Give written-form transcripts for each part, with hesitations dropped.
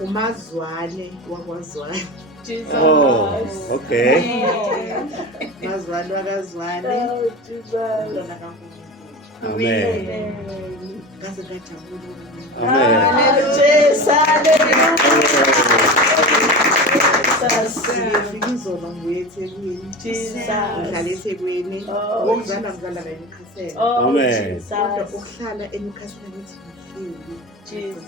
umazwane wakwaZwane. Jesus. Oh, okay. Umazwane wakwaZwane. Oh, Jesus. Umntwana kaNkulunkulu. Amen. Ngaze ngajabula. Amen. Jesus. Hallelujah. Sifika izolo ngibuye eThekwini. Jesus. Ngihlala eThekwini. Oh, Ngokuzala ngizala la eMkhaseni. Oh, Amen. Kodwa Jesus. ukuhlala eMkhaseni ngithi ngihleli. Jesus.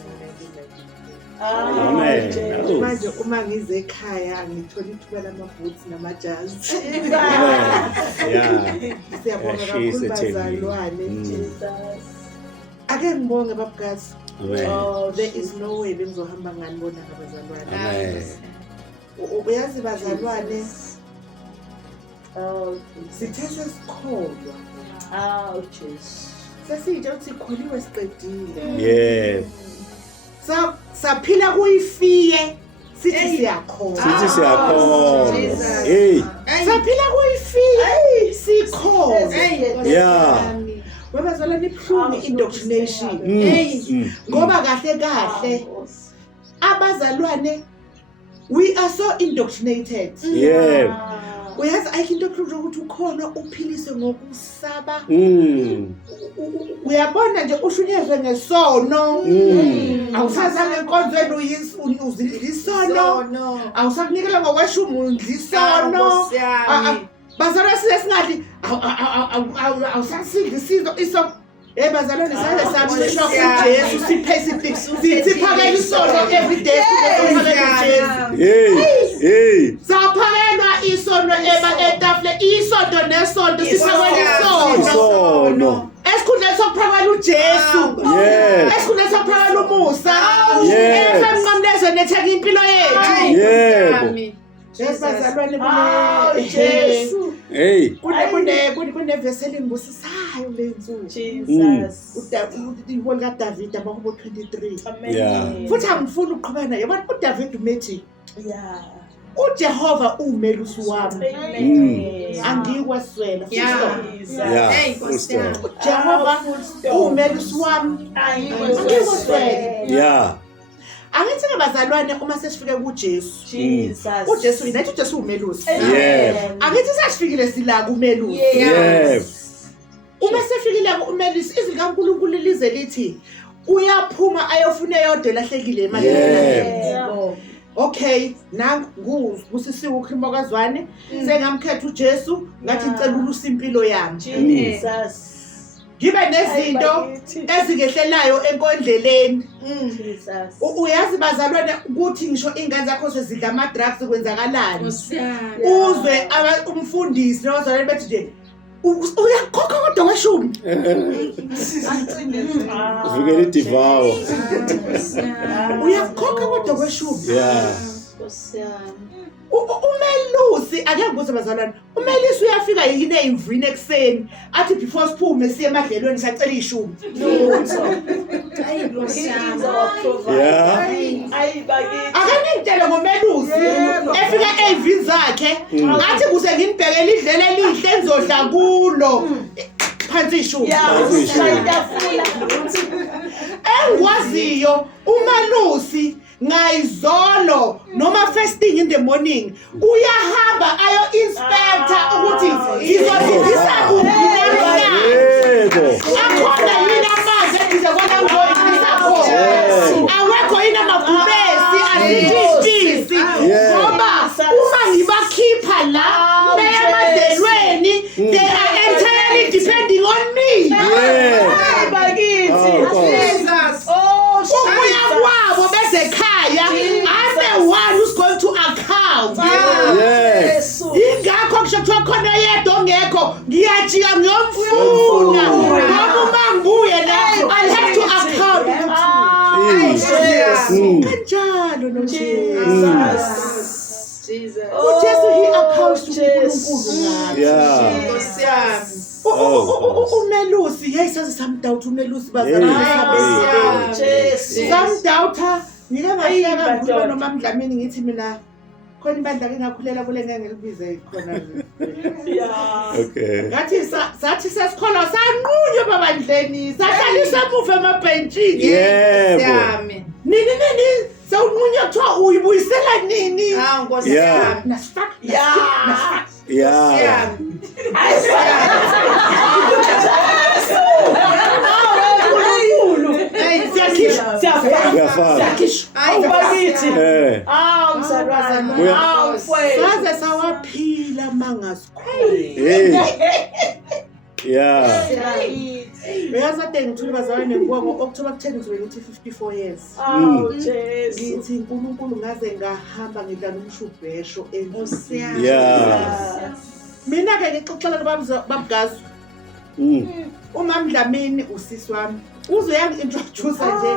Amen. Jesus. Manje uma ngize ekhaya ngithola ithuba lamabhutsi namajazi. Yeah. Siyabonga She's kakhulu a Tekwini. bazalwane. Jesus. Ake ngibonge babukazi. Amen. Oh, There is no way bengizohamba ngani bona ngabazalwane. Amen. Uyazi bazalwane Oh, sithe sesikholwa. oh, Jesus. Sesitsho ukuthi sikholiwe siqedile. Yes. Saphila kuyifiye sithi siyakholwa. Sithi siyakholwa. Jesus. Hey. Saphila kuyifiye sikholwa. Yeah. Wabazalwane ibuhlungu indoctrination. Ngoba kahle kahle abazalwane we are so indoctrinated. Yeah. Uyazi ayikho into ekhulu ukuthi ukhona uphilise ngokusaba. Uyabona nje ushunyezwe ngesono. Awusazange enkonzweni uyisono. Awusakunikela ngokweshumi udlisono. Bazalwane singathi awusasindisizo iso bazalwane sale samsho kuJesu siphesithi siphakela isono every day siphakela uJesu. Hey. Saphakelwa isono etafule isonto nesonto siphakela isono. Esikhundleni sokuphakela uJesu. Esikhundleni sokuphakela umusa. Efemnqamlezo netheka impilo yethu. Yebo. Bazalwane Jesu. Hey. kunevesi elimbusisayo lensuku. Jesus. Ibona kaDavid abakubo 23. Amen. Futhi angifuni ukuqhubana yabona uDavid umethi Yeah. uJehova umelusi wami Amen. angikwaswela. Yeah. Yeah. Hey, Nkosi yami. Jehova umelusi wami angikwaswela. Yeah. Angithi ngabazalwane uma sesifike kuJesu. Jesus. uJesu yena uJesu umelusi. Yeah. Angithi sesifikile sila kumelusi. Yes. Uma sefikile umelusi izwi kaNkulunkulu lize lithi uyaphuma ayofuna eyodwa lahlekile imali. Yebo. Okay, nangu kusisiwe ukhuluma kaZwane sengamkhetha uJesu ngathi ngicela ulusa impilo yami. Jesus. Ngibe nezinto ezingehlelayo enkondleleni. Jesus. Uyazi bazalwane ukuthi ngisho ingane zakho sezidla ama drugs kwenzakalani. Nkosi yami. Uzwe umfundisi nozalwane bethi nje uyakhokha kodwa weshumi. Uvikela idivawo. Uyakhokha kodwa weshumi. Yeah. Nkosi yami. Umelusi ake ngibuze bazalwane umelusi uyafika yini emvini ekseni athi before siphume siye emadlelweni sacela ishumi. Hayi Nkosi yami. Yeah. Akanintele ngomelusi efika evini zakhe athi kuze nginibhekele idlela elihle engizodla kulo phansi ishumi. Engikwaziyo umelusi ngayizolo noma first thing in the morning uyahamba ayo inspector ukuthi ngizozidisa kuphi na. Yebo. Akhona yini amanzi engizokona ngizoyidisa khona. Awekho yini amagubesi asitishisi. Ngoba uma ngibakhipha la emadlelweni they are entirely depending on me. Yeah. Jesus. Ubuya kwabo bezekhaya I'm the one who's going to account. Yes. Ingakho kusho khona yedwa ongekho ngiyajika ngiyomfuna ngoba uma nguye la I have to account. Kanjalo noJesus. Jesus. uJesu he accounts to uNkulunkulu ngathi. Yeah. Nkosi yami. Umelusi yesazi samdoubt umelusi bazalwane. Jesus. Samdoubta ngike ngahleka ngikulo noma Mdlamini ngithi mina khona ibandla engakhulela kule ngeke ngilibize khona. Okay. Ngathi sathi sesikholwa sanqunywa babandleni sahlaliswa emuva emabhentshini. Yebo. Nkosi yami. Nini sawunqunywa omunye kuthiwa uyibuyisela nini? Nkosi Yeah. yami. Nasifaka. Yeah. Siyakhishwa. Siyafaka. Awubakithi. Mzalwane. Uya- Mfowethu. Saze sawaphila mangasikhoyi. Hey. Yeah. Uyazi ade ngithule bazalwane ngibuka ngo-October 10 ngizobe ngithi 54 years. Jesu. Ngithi uNkulunkulu ngaze ngahamba ngidlala umshubhesho Nkosi endlini. yami. Yeah. Mina-ke ngixoxela babagazi umama Dlamini usisi wami uzoyangi-introduce nje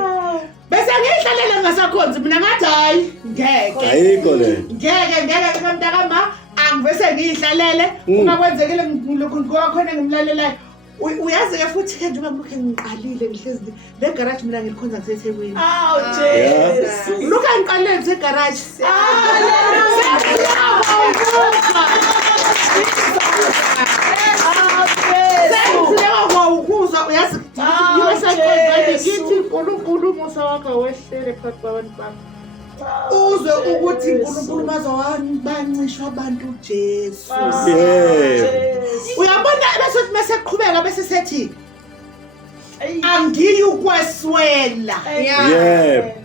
bese ngiyihlalele ngasakhonzi mina ngathi hayi ngeke Ayikho le. ngeke kamntakama angivese ngiyihlalele uma kwenzekile ngilokhu ngikwakhona ngimlalelayo uyazi-ke futhi-ke njengoba ngilokhu ngiqalile ngihlezi le garage mina ngilikhonza ngiseThekwini Jesu. ngilokhu ngiqalile ngisegaraji ukuzwa uyazi ngithi uNkulunkulu umusa wakhe wehlele phakathi kwabantu bami uzwe ukuthi uNkulunkulu bancishwa abantu uJesu. Uyabona bese uthi meseqhubeka bese sethi angiyi ukweswela. Yeah.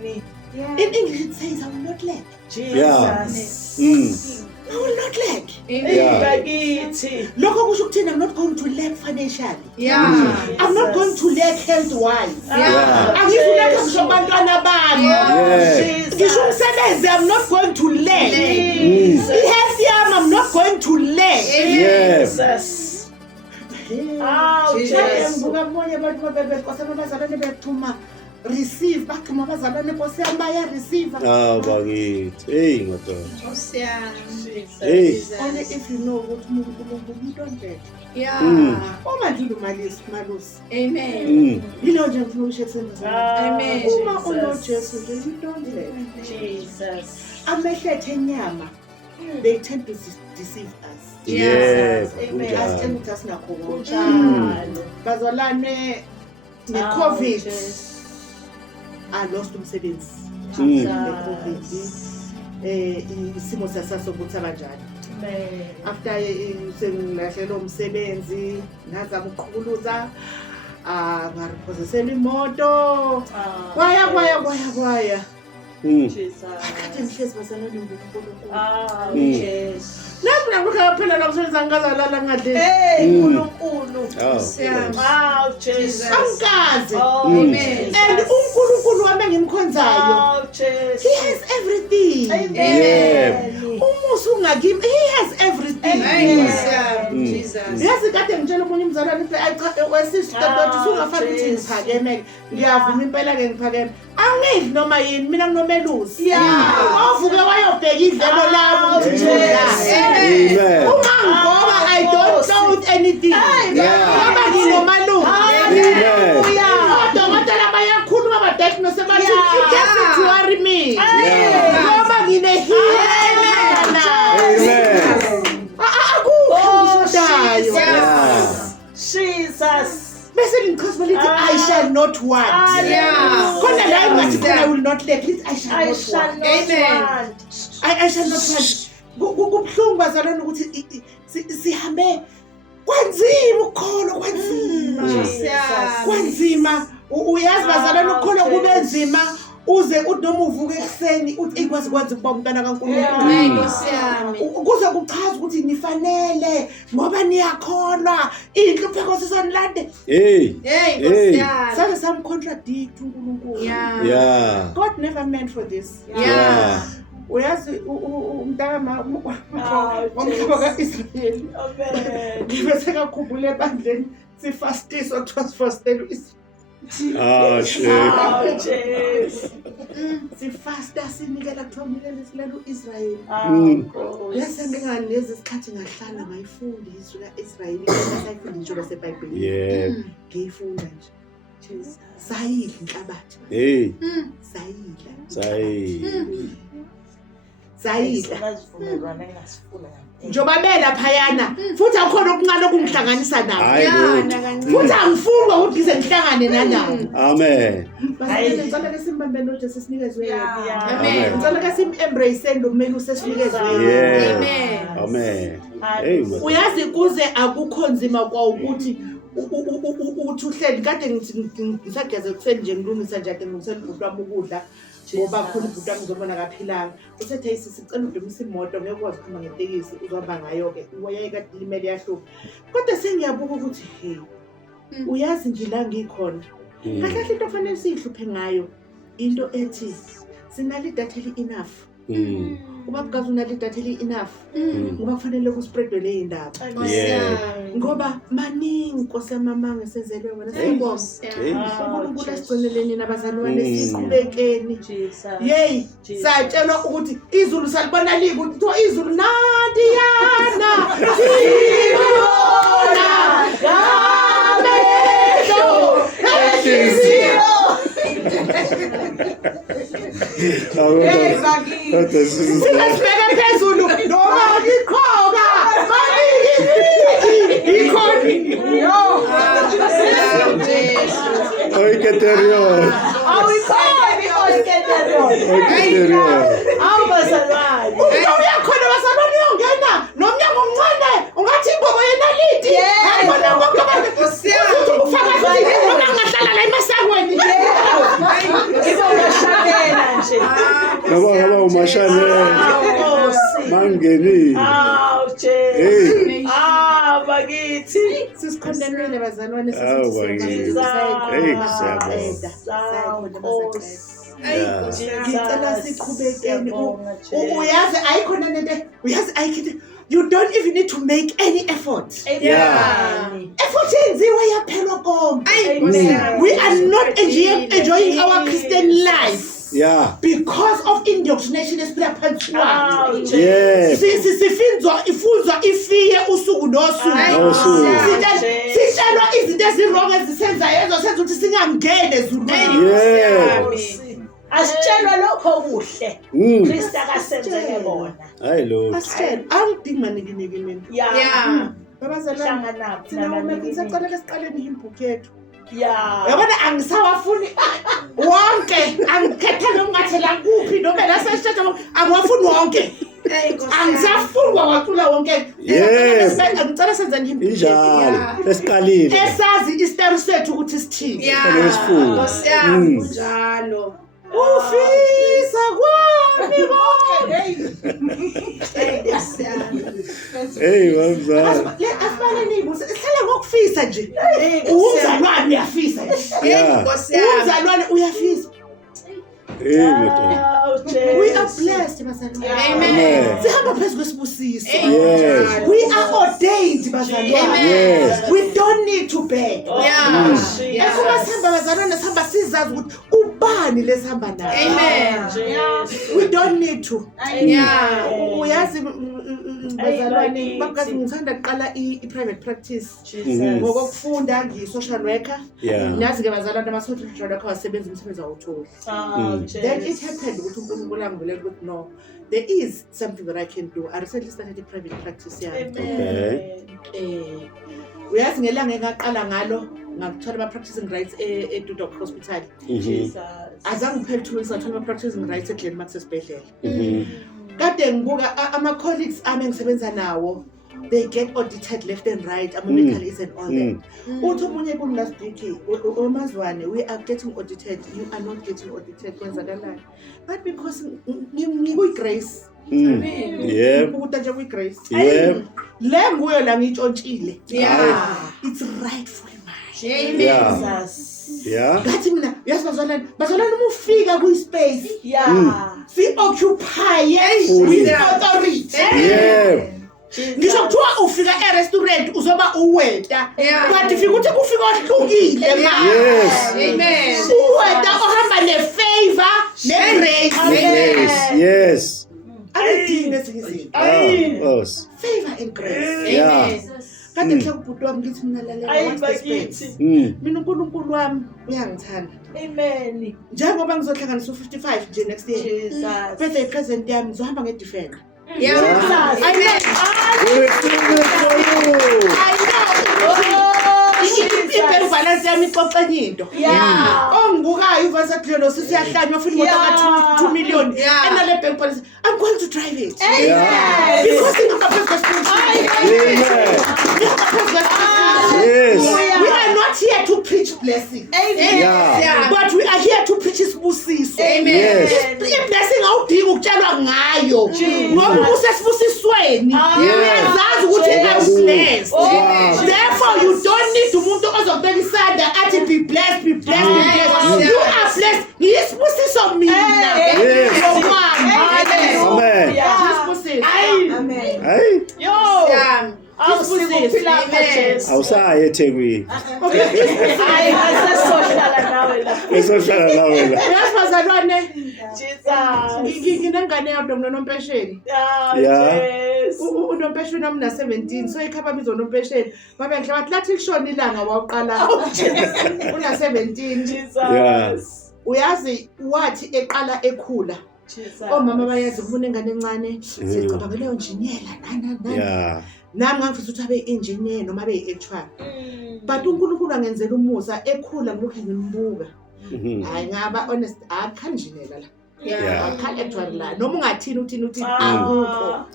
In English it says I will not lack. Yeah. I will not lack. Lokho kusho ukuthi I'm not going to lack financially. Yeah. I'm not going to lack health-wise. Yeah. Angizulaka ngisho abantwana bami. Yeah. Ngisho umsebenzi I'm not going to lack. I-health yami I'm not going to lack. Jesus. Ngibuka abanye abantu babezikosana abazalwane bethuma receive bathuma abazalwane Nkosi yami baya-receive. Bakithi. Hey madoda. Nkosi yami. Hey. Only if you know ukuthi umuntu onjeke. Yeah. Uma nje umalusi. Amen. Yilo nje ngifuna ukusho ekuseni. Amen. Uma unoJesu nje you don't lack. Jesus. Amehlethe enyama they tend to deceive us. Yeah. Amen. Asitshela ukuthi asinakho konke. Njalo. Bazalwane ne-COVID I lost umsebenzi. Ne-COVID isimo sasokuthi abanjani. After sengilahlelwe umsebenzi ngazama ukuqhuluza ngariphozisela imoto kwaya Jesus. akade ngihlezi bazalwane nguNkulunkulu. Yes. Nami ngakho phela la umsebenzi angikazalala ngadle. uNkulunkulu. Nkosi yami. Jesus. Angikaze. Amen. And uNkulunkulu wami engimkhonzayo Jesus. he has everything. Amen. Umusa ungakimi he has everything. Nkosi yami. Jesus. Yazi kade ngitshela omunye umzalwane wesisister dot usungafana ukuthi ngiphakeme ngiyavuma impela ke ngiphakeme angidli noma yini mina nginomelusi ovuke wayobheka idlelo lami Amen. uma ngoba I don't clothe anything ngoba nginomalusi odokotela bayakhuluma badiagnose bathi it doesn't worry me ngoba nginehila. Jesus. Bese ngichazela lithi I shall not want. Khona la ingathi khona I will not lack. Lithi I shall not want. Amen. I shall not want. Kubhlungu bazalwane ukuthi sihambe kwanzima ukukholo kwanzima. Uyazi bazalwane ukukholo kube nzima uze uthi noma uvuka ekseni uthi ikwazi kwenza ukuba umntana kaNkulunkulu. Nkosi yami. Kuze kuchaza ukuthi nifanele ngoba niyakholwa inhlupheko sisonilande. Hey. Nkosi yami. Sabe samcontradict uNkulunkulu. Yeah. God never meant for this. Yeah. Uyazi umntana womhlaba kaIsrayeli. Amen. Ngibese kakhumbule ebandleni sifastiswa kuthiwa sifastela Jesus. sifasta sinikela kuthiwa kumele silele uIsrayeli. Bese nginganezi isikhathi ngahlala ngayifunda izwi kaIsrayeli esayifunda nje laseBhayibhelini. Yeah. Ngiyifunda nje. Jesus. Sayidla inhlabathi. Hey. Sayidla. Say. sayidla Asivumelwane engasifuna. njoba belaphayana futhi akukhona okuncane okungihlanganisa nabo Hayi lutho. futhi angifuni ukuthi ngize ngihlangane nalabo Amen. bazalwane ngicela ke simbambele uJesu sinikezwe Yeah. Amen. ngicela ke sim-embrace lo kumele usesinikezwe Yeah. Amen. Amen. Hey madoda. uyazi kuze akukho nzima kwa ukuthi uthi uhleli kade ngisageze kuseni nje ngilungisa nje ade ngilungisela ubhuti wami ukudla ngoba khona ubhuti wami ngizobona kaphilanga usethe ayisisi sicela udumisa imoto ngeke ukwazi ukuhamba ngetekisi uzohamba ngayo-ke uyayeka limele yahlupha kodwa sengiyabuka ukuthi hey uyazi nje la ngikhona kahle kahle into fanele siyihluphe ngayo into ethi sinalo idatha eli-enough ubabukazi unalo idatha eli-enough ngoba kufanele kuspreadwe leyi ndaba ngoba maningi Nkosi yamama ngesenzelwe wena siyabonga uNkulunkulu asigcineleni nabazalwane siqhubekeni yeyi satshelwa ukuthi izulu salibona liku kuthiwa izulu nadiyana sibona ngamehlo enhliziyo singasibeka phezulu noma ngikhoka ikhoni Oiketerior. Awikhona i-Osketerion. Oiketerior. Awubazalwane. umuntu uyakhona bazalwane uyongena nomnyango omncane ungathi imbobo yenaliti ayibona bonke abantu ufaka ungahlala la emasangweni Ibongashabela nje. Ngaba umashane. Mangeni. Aw, Hey. Jesu. Bakithi. sisikhondenele bazalwane Awu, bakithi. Hey, siyabonga. ngicela siqhubekeni uyazi ayikhona nento uyazi ayikhithi you don't even need to make any effort effort yenziwe yaphelwa konke we are not enjoying our Christian life Yeah. because of indoctrination esiphila phansi kwayo Yeah. ifunzwa ifiye usuku nosuku Nosuku. sitshelwa izinto ezirong ezisenzayo ezosenza ukuthi singangeni ezulwini Yeah. Asitshelwa lokho kuhle. Kristu akasenzele bona. Hayi lutho. asitshela angidingi manikiniki mina babazalwane Hlangana thina umeke ngisacela lesiqaleni imbhuku yethu Yeah. yabona angisawafuni wonke angikhethele ungathela kuphi noma lasesithatha angiwafuni wonke angisafuni wacula wonke Yes. ngicela senzeni imbhuku Injalo. Esiqalile. esazi isitari sethu ukuthi sithini Lesifunda. Njalo. ufisa kwami konke Hey, wamzala. asibale niyibuze sihlala ngokufisa nje umzalwane uyafisa Yeah. umzalwane uyafisa Hey, madoda. we are blessed bazalwane Amen. sihamba phezu kwesibusiso Yes. we are ordained bazalwane Yes. we don't need to beg esuma sihamba bazalwane sihamba sizazi ukuthi ubani lesihamba naye we don't need to uyazi bazalwane babukazi ngithanda kuqala i-private practice ngokufunda ngiyi-social worker Yeah. nazi-ke bazalwane ama-social worker wasebenza umsebenzi awutholi then it happened ukuthi uNkulunkulu angivulele ukuthi no there is something that I can do. I recently started a private practice yami uyazi ngelanga engaqala ngalo ngakuthola ama-practicing rights e-Dudok Hospital azange kuphela 2 weeks ngathola ama-practicing rights eGlenmark esibhedlela kade ngibuka ama-colleagues ami engisebenza nawo they get audited left and right ama-medicals and all that uthi omunye kuni last week omazwane we are getting audited you are not getting audited kwenzakalani but because ngikuyi-grace Yep. ukuta nje kuyi-grace Yep. le nguyo la ngiyitshontshile it's rightfully mine Yeah. Yeah. ngathi mina yazi bazalwane uma ufika kwi-space si-occupye with authority Yeah. ngisho kuthiwa ufika e-restaurant uzoba uweta kanti fika ukuthi kufika ohlukile Yes. uweta ohamba ne-favor ne-grace Yes. angidingi ezinye izinto Yes. favor and grace Yeah. kade ngihlala ubhuti wami ngithi mina lalela Ayi what's the space? bakithi. Mina uNkulunkulu wami uyangithanda Amen. njengoba ngizohlanganisa u55 nje next year Jesus. birthday present yami ngizohamba ngedifender Yeah. impela ubalance yami ixoxenye into Yeah. ongibukayo uvasathelo sisiyahlanywa futhi imoto ka 2 million Yeah. enale bank policy I'm going to drive it Yeah. because ngingaphezu kwesipilisi Yes. we are not here to preach blessing Yeah. but we are here to preach isibusiso Yes. i-blessing awudingi ukutshalwa ngayo ngoba usesibusisweni uyazazi ukuthi I'm blessed therefore you don't need umuntu ozokubeka isandla athi be blessed be blessed be blessed you are blessed ngiyisibusiso mina Yes. ngokwami Amen. isibusiso Amen. Hey, Yo. Yeah. Awusiphila apha Jesu. awusaye eThekwini. Hayi asesohlala nawe la. Esohlala la wena. uyasibazalwane Jesus. nginengane yodwa mnonompesheni Yeah. unompesheni wami na-17 so ikhapha bizo nompesheni babe nhle bathi lathi lishona ilanga wawuqala una-17 Yeah. Jesus. uyazi wathi eqala ekhula omama bayazi kubona engane encane sicabanga leyo njiniyela Yeah. nami ngangifisa ukuthi abe i-engineer noma abe yi-actual but uNkulunkulu angenzela umusa ekhula ngilokhu ngimbuka hayi ngaba honest akhanjinela la Yeah. akha-actual la noma ungathini uthini Ah, Akukho.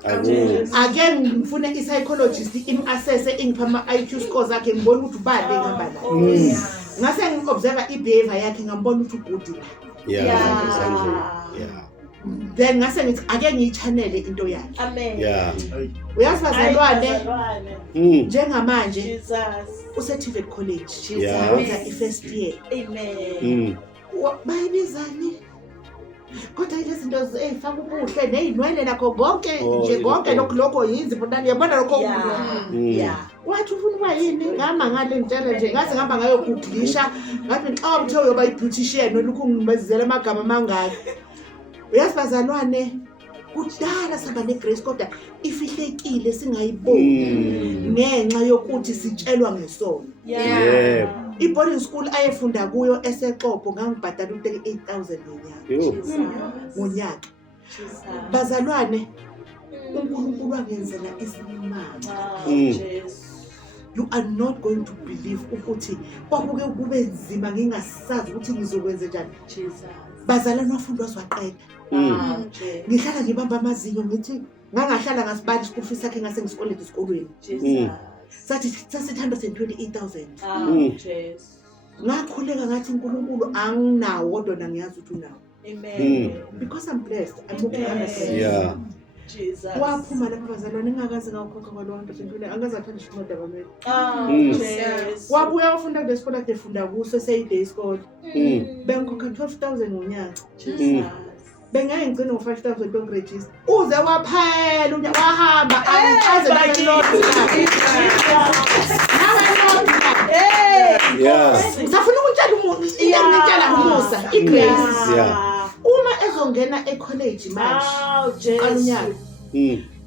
ake ngifune i-psychologist im-assesse ingipha ama-IQ scores akhe ngibona ukuthi ubani engihamba naye ngase ngi-observe i-behavior yakhe ngambona ukuthi ugudi la Yeah. Exactly. Yeah. then ngase ngithi ake ngiyichanele into yakhe Amen. Yeah. uyazi bazalwane Bazalwane. njengamanje Jesus. use-TVET college Yeah. wenza i-first year Amen. bayibizani kodwa ile zinto ezifaka ubuhle ney'nwele nakho konke Oh, nje konke lokho yizipotani yabona lokho Yeah. wathi ufuna ukuba yini ngihamba ngale ngitshela nje ngaze ngihamba ngayoguglisha ngathi xa uthe uyoba i-beautician olukhu ngibazizela amagama amangaki uyazi bazalwane kudala sihamba ne-grace kodwa ifihlekile singayiboni ngenxa yokuthi sitshelwa ngesono Yeah. i-boarding school ayefunda kuyo eseXhopo ngangibhadala u-38,000 ngonyaka bazalwane uNkulunkulu wangenzela isimanga you are not going to believe ukuthi kwakuke kube nzima ngingasazi ukuthi ngizokwenza njani bazalwane wafunda wazwaqeda ngihlala ngibamba amazinyo ngithi ngangahlala ngasibali school fees sakhe ngase ngisikolete esikolweni sathi sasithi 128,000 ngakhuleka ngathi uNkulunkulu anginawo kodwa na ngiyazi ukuthi unawo because I'm blessed I'm walking under Yeah. Jesus. waphuma lapha bazalwane ngingakaze ngawukhokha kwalowo nto sentule angaze athanda ishimoda bameli Jesus. wabuya wafunda kule sikole ade funda kuso seyi-day school bengikhokha 12,000 ngonyaka Jesus. bengeke ngigcine ngo-5,000 yokurejista uze waphela wahamba angikaze Yeah. safuna ukutshela umuntu into engitshela umusa igrace Yeah. uma ezongena ekholeji manje qala unyaka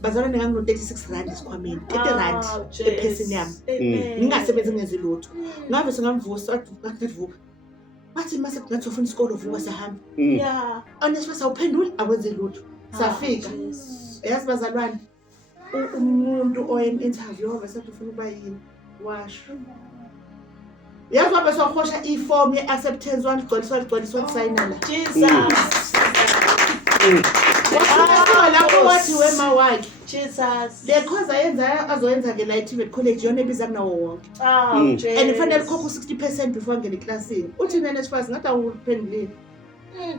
bazalwane ngangino-36 rand esikhwameni 30 rand ephesini yami ngingasebenzi ngenzi lutho ngabe sengamvusa wavuka wathi mase ngathi ufuna isikolo vuka sahamba honestly sawuphendula akwenze lutho safika yazi bazalwane umuntu oye-interview waba sethi ufuna ukuba yini washo yazi wabe sohosha ifomu ye-acceptance ligcwaliswa kusayina la Jesus. lapho wathi wema wakhe Jesus. le khoza ayenza azoyenza-ke la i-TVET college yona ebiza kunawo wonke Jesus. and kufanele khokha u-60% before angena eklasini uthi nenesfas ngathi awuphendulile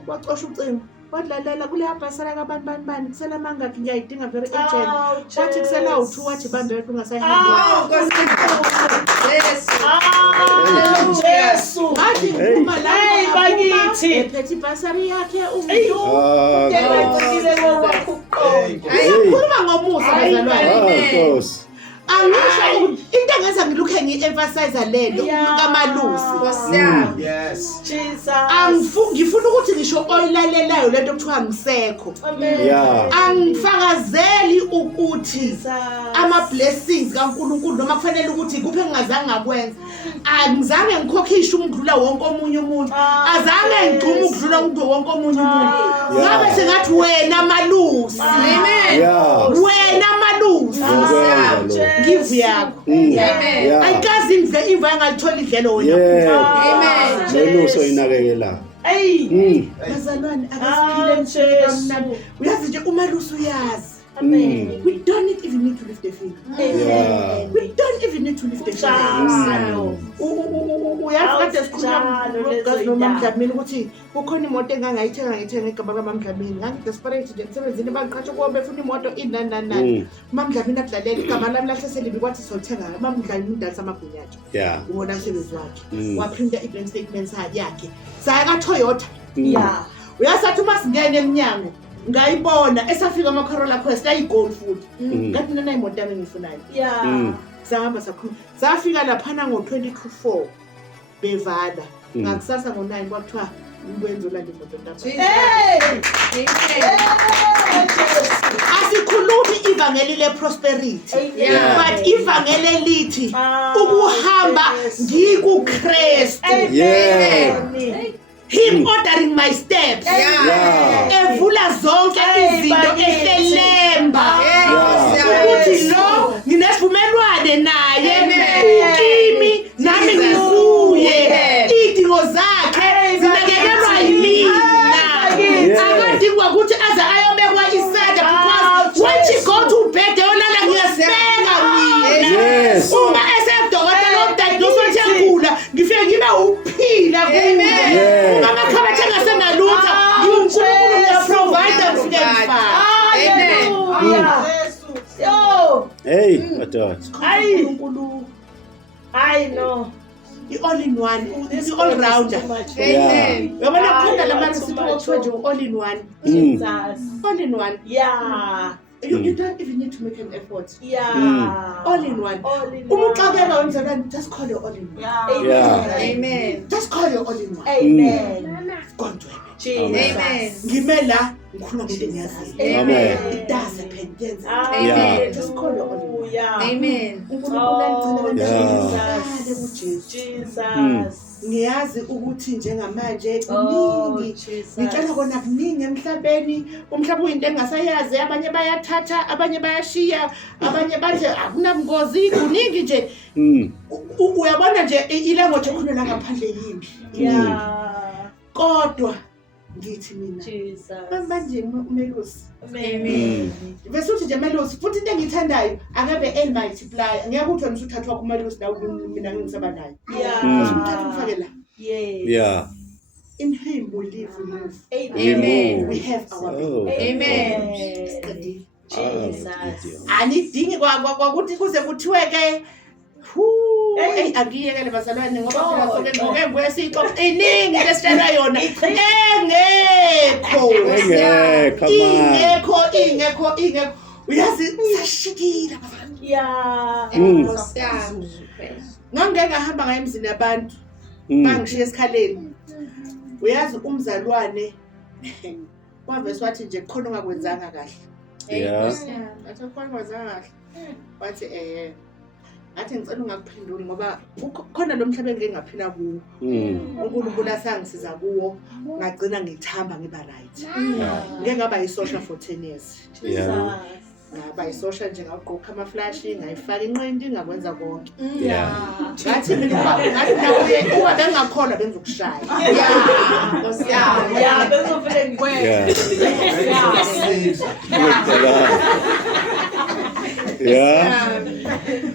wacosha ucingo wadlalela kuleya bhasala kabantu bani kusela mangakhi ngiyayidinga very urgent wathi kusela u-2 wathi bambe wethu ungasayihambi Jesu. ngathi ngiphuma Hey, bakithi. ephethe ibhasari yakhe Hey. ukhuluma ngomusa bazalwane Of course. angisho into engenza ngilokhe ngi-emphasize lento kaMalusi. Yes. Jesus. Ngifuna ukuthi ngisho oyilalelayo lento kuthiwa ngisekho. Yeah. Angifakazeli ukuthi ama-blessings kaNkulunkulu noma kufanele ukuthi kuphi engingazange ngakwenza. Angizange ngikhokhishe ukudlula wonke omunye umuntu. Azange ngigcuma ukudlula wonke omunye umuntu. Ngabe sengathi wena Malusi. Amen. Yeah. Wena Malusi. Give yakho. Yeah. Ayikazi imva engalithola idlelo wena. Yeah. Malusi inakekela. Hey. Bazalwane akasiphile nje kamnandi. Uyazi nje uMalusi uyazi. Amen. We don't even need to lift the finger. Yeah. We don't even need to lift the finger. Uyazi kade sikhuluma noma Mdlamini ukuthi kukhona imoto engangayithenga igama kaMdlamini. Ngangidesperate nje emsebenzini bangiqhatshe kuwo befuna imoto inananani. Mdlamini akudlalela igama lami lahle selibi kwathi sothenga Mdlamini udalisa amagunyathi. Yeah. Ubona umsebenzi wakhe. Waprinta i-bank statements yakhe. Saya kaToyota. Yeah. Uyasathi uma singene eminyango ngayibona esafika ama-Corolla Quest ayi-gold futhi. Ngathi nana imoto yami engiyifunayo. Yeah. Sahamba sakhuluma. Safika laphana ngo-22/4 bevala. Ngakusasa ngo-9 kwakuthiwa ukwenza olanda imoto ntaba. Hey. Asikhulumi ivangeli le-prosperity. Yeah. But ivangeli lithi ukuhamba ngikuKristu. Yeah. Him ordering my steps. Evula zonke izinto ehlelemba. Ukuthi lo nginesivumelwane naye ukimi nami ngikuye. Idingo zakhe zinakekelwa yimina. Akadingwa ukuthi aze ayobekwa isada because when she go to bed yolala ngiyaseka mina. Yes. Uma esedokotela omdiagnose ukuthi yagula ngifike ngibe uphila kuye. Amakhabathi engasenalutho uNkulunkulu uyaprovide ngifike ngifaka. Yo. Hey, adoda. uNkulunkulu I know. i-all in one, i-all rounder. Yeah. Yabona khona lamanje sithi kuthiwa nje all in one. Jesus. All in one. Yeah. You don't even need to make an effort. Yeah. All in one. All in Uma one. uxakeka wenzekani, just call your all in one. Yeah. Amen. Just call your all in one. Amen. God to heaven. Jesus. Ngime la ngikhuluma ngento engiyaziyo. Amen. It does happen. Yes. Amen. Just call your all in one. Yeah. Amen. Oh, Jesus. Jesus. Ngiyazi ukuthi njengamanje Oh, kuningi Jesus. ngitshela kona kuningi emhlabeni umhlaba uyinto engasayazi abanye bayathatha abanye bayashiya abanye bathi akunabungozi kuningi nje uyabona nje ilanguage ekhulunywa ngaphandle yimbi Yeah. kodwa ngithi mina Jesus. manje uMelusi Amen. bese uthi nje Melusi futhi into engiyithandayo akabe multiplier ngeke uthi wena usuthathwa kuMelusi la mina ngisaba nayo Yeah. usuthatha ufake la Yes. Yeah. in him we live we move Amen. we have our being. Oh. Amen. Jesus. Anidingi kwakuthi kuze kuthiwe ke hey angiyekele bazalwane ngoba phela sonke ngqoke ngwesixoxa iningi lesitshela yona ingekho uyazi sashikile bazalwane Yeah. ngangeke ngahamba ngaye emzini yabantu bangishiya esikhaleni uyazi umzalwane wavese wathi nje kukhona ongakwenzanga kahle Yeah. athi kukhona ongakwenzanga kahle wathi athi ngicela ungakuphenduli ngoba khona lo mhlaba engeke ngaphila kuwo uNkulunkulu asangisiza kuwo ngagcina ngithamba ngiba right ngeke ngaba yisosha for 10 years Yeah. ngaba yisosha nje ngaqoqa ama-flash ngayifaka inqindi ngakwenza konke Yeah. ngathi mina uba bengakholwa bengizokushaya Yeah, bezofike ngikwenze. Yeah.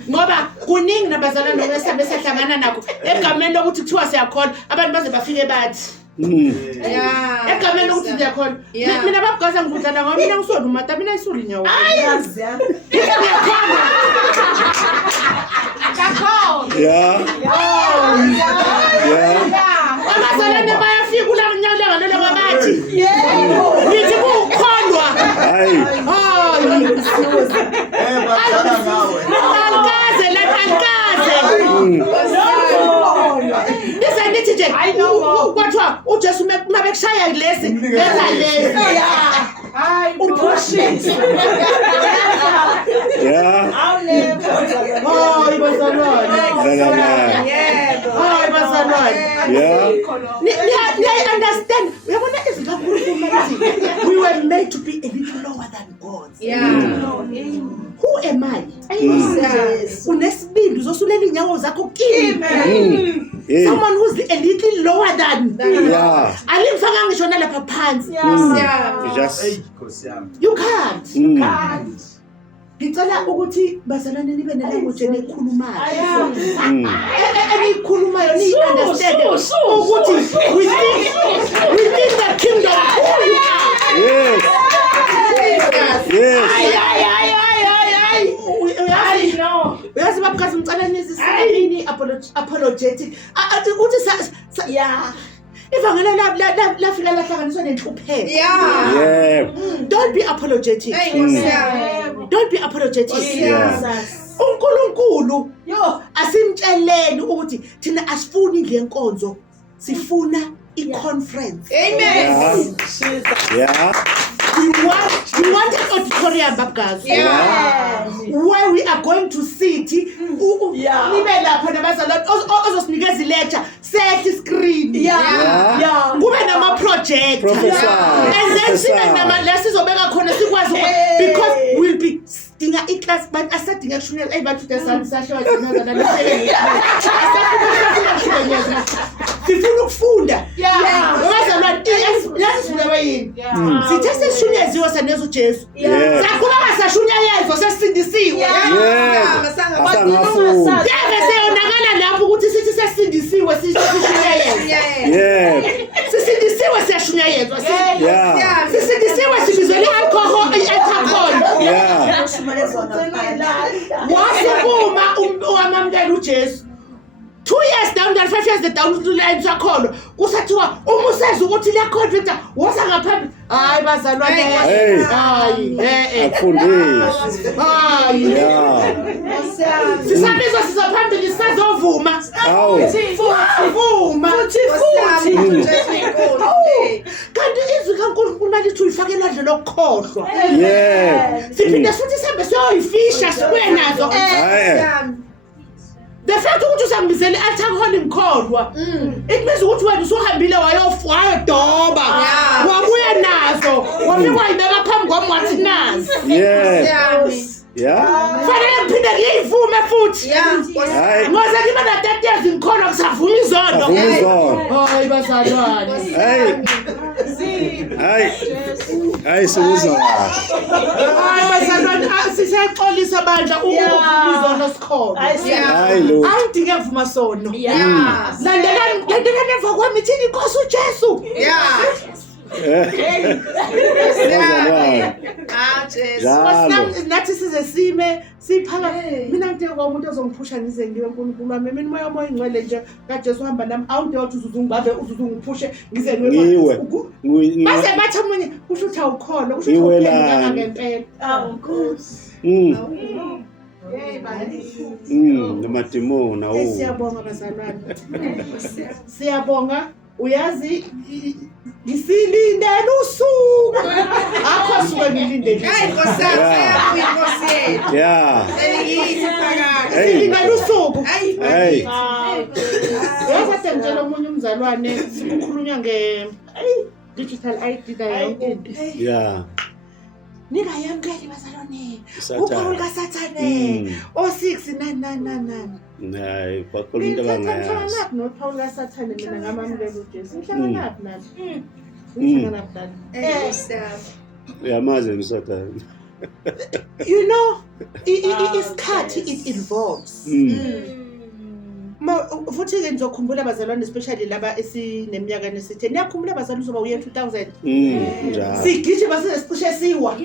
ngoba kuningi nabazalwane okwesabe sehlangana nakho egameni lokuthi kuthiwa siyakholwa abantu baze bafike bathi egameni lokuthi siyakholwa mina babugaza ngivudlana ngoba mina ngisona umata mina isuli nyawo Yeah. abazalwane bayafika ulanyalanga lelo babathi ngithi kukholwa Hayi. alikaze I know. kwathiwa uJesu mabekushaya lesi lenza lesi Hayi uphushisa Yeah. hayi bazalwane hayi bazalwane Yeah. I understand. Uyabona izinto kaNkulunkulu manje we were made to be a little lower than God. Who am I? Unesibindi uzosulela inyawo zakho kimi. Yeah. Someone who's a little lower than. Yeah. Alimfaka ngisho nalapha phansi. You just. You can't. Mm. Ngicela ukuthi bazalwane nibe nelanguage enikhulumayo. Enikhulumayo ni understand ukuthi within the kingdom who you are. Yes. Yes. I know. Uyazi babukhathi ngicela nizisini apologetic. Uthi Yeah. ivangelo lafika lahlanganiswa nenhlupheko. Yeah. Don't be apologetic. Don't be apologetic. Yeah. uNkulunkulu asimtsheleni ukuthi thina asifuni le nkonzo, sifuna i-conference. Yeah. Yeah. We want an auditorium, babgazi. Where we are going to sit. Nibe lapha nabazalwane ozosinikeza ilecture, set screen. Kube nama project. Prophesy. And then sibe nama lesizobeka khona sikwazi because we'll be dinga iclass but asadinga kushunela ebathu desami sasho dinga na sifuna ukufunda. Abazalwane yasifuna yini? Sithe seshunyeziwe saneza uJesu. Sakuba ngasashunyayezwa sesindisiwe. Yeke seyonakala lapho ukuthi sithi sesindisiwe sishunyayezwa. Sisindisiwe siyashunyayezwa. Sisindisiwe sibizele alcohol. Wasukuma uwamamkela uJesu. 2 years down the 5 years down the line sakholwa kusathiwa umuseza ukuthi le convict woza ngaphambili. Hayi bazalwane. Akufundisi. Hayi. Sisabizwa sizaphambili sizovuma. Vuma. Kanti izwi kaNkulunkulu malithi ulifakela nje lokukhohlwa. Siphinde futhi sihambe siyoyifisha sibuye nazo. The fact ukuthi usambizele alcohol ngikholwa. It means ukuthi wena usuhambile wayodoba. Wabuya nazo. Wafika ibeka phambi kwami wathi nazi. Fanele ngiphinde ngiyivume futhi. Ngoze ngibe na 30 years ngikholwa kusavuma izondo. Hayi bazalwane. Hayi sikuzwa. Hayi bazalwane sisaxolisa bandla izono sikhona. Hayi lo. Angidinge vuma sono. Landelani emva kwami thini inkosi uJesu. Nathi size sime siphaka mina ngidinga umuntu ozongiphusha ngize ngiwe uNkulunkulu wami mina moya ingcwele nje kaJesu hamba nami awude wathi uzungibambe uzoziphushe ngize ngiwe base bathi umunye kusho ukuthi awukhona kusho ukuthi ngeke ngempela Nkosi namadimoni awu siyabonga bazalwane siyabonga uyazi ngisilindele usuku akho suke ngilindele ngisilindele usuku yazi ngitshela umunye umzalwane sikhulunywa digital ID yonke ningayamkeli bazalwane ukhulu kaSathane o69999 hayi bakhona into abangayazi no Paul kaSathane mina ngamamukela uJesu ngihlangana nathi ngihlangana nathi uyamazi uSathane you know isikhathi it involves futhi ke ngizokhumbula abazalwane especially laba esineminyaka nesithe niyakhumbula abazalwane uzoba uye 2000 sigijima sicishe siwa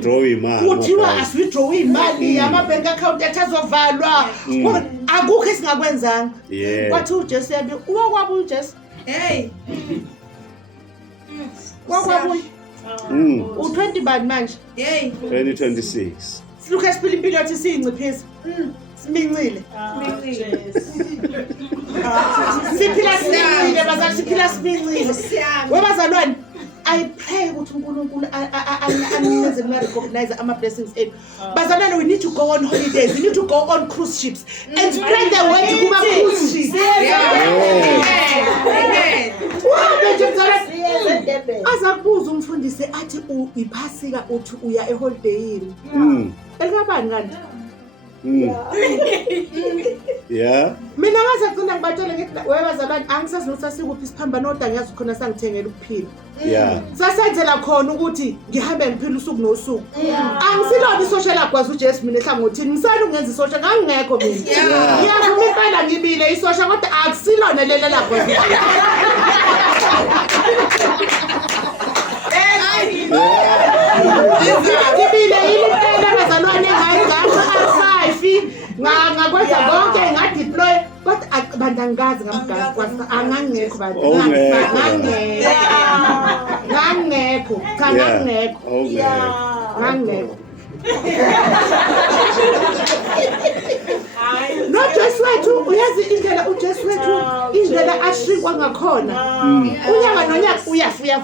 draw imali kuthiwa asiwithdraw imali ama-bank account athazovalwa akukho esingakwenzanga kwathi uJesu yabi uwakwabo uJesu wakwabuye u20 bani manje 2026 silukhe siphila impilo yathi siyinciphisa simincile Siphila sincile bazali siphila sincile. Webazalwane I pray ukuthi uNkulunkulu anikeze mina recognize ama blessings enu. Bazalwane we need to go on holidays. We need to go on cruise ships and spread the word kuma cruise ships. Amen. Azakubuza umfundisi athi iphasika uthi uya eholidayini. Elikabani kanti? Yeah. Mina ngazagcina ngibatshela ngithi webazalwane angisazi ukuthi asikuphi isiphambano kodwa ngiyazi khona sangithengela ukuphila. Yeah. Sasenzela khona ukuthi ngihambe ngiphila usuku nosuku. Angisilona isocial akwazi uJesu mina ehlangothini. Ngisana ungenza isocial ngangingekho mina. Ngiyavuma impela ngibile isocial kodwa akusilona lelo lakwazi. Ngibile impela bazalwane ngayigama R5 ngakwenza konke ngadeploy kodwa abantu angazi ngamgasi kwasa angangekho bantu ngangekho cha ngangekho ngangekho no Jesu wethu uyazi indlela uJesu wethu indlela ashikwa ngakhona unyaka nonyaka uyafuya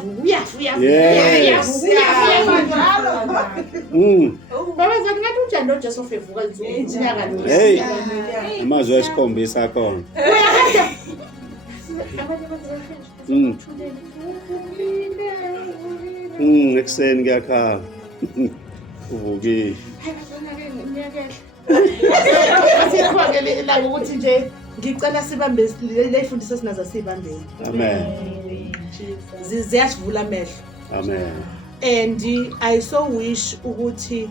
baba ngathi uJando Jesu fevuka inyaka nonyaka Hey. Amazwi esikhombisa akona. Ekseni ngiyakhala. Uvukile. Asikhwakele la ukuthi nje ngicela sibambe le mfundiso sinaza sibambeni. Amen. Ziyasivula amehlo. Amen. And I so wish ukuthi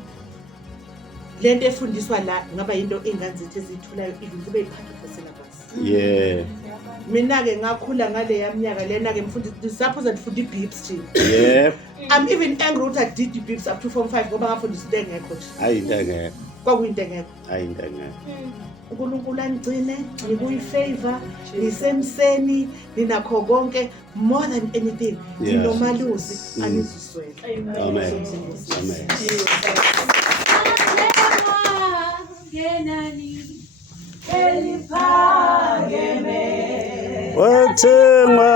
lento efundiswa la ngaba into enganzithi ezithulayo even kube iphathi for syllabus. Yeah. Mina ke ngakhula ngale yaminyaka lena ke mfundisi saphoza ndifunda iBips thina. Yeah. I'm even angry ukuthi I did iBips up to form 5 ngoba ngafundisa into engekho nje. Ayinto engekho. Kwakuyinto engekho. Ayinto engekho. uNkulunkulu angigcine ngikuyifavor nisemseni ninakho konke more than anything nginomalusi aniziswele. Amen. Amen. Wathengwa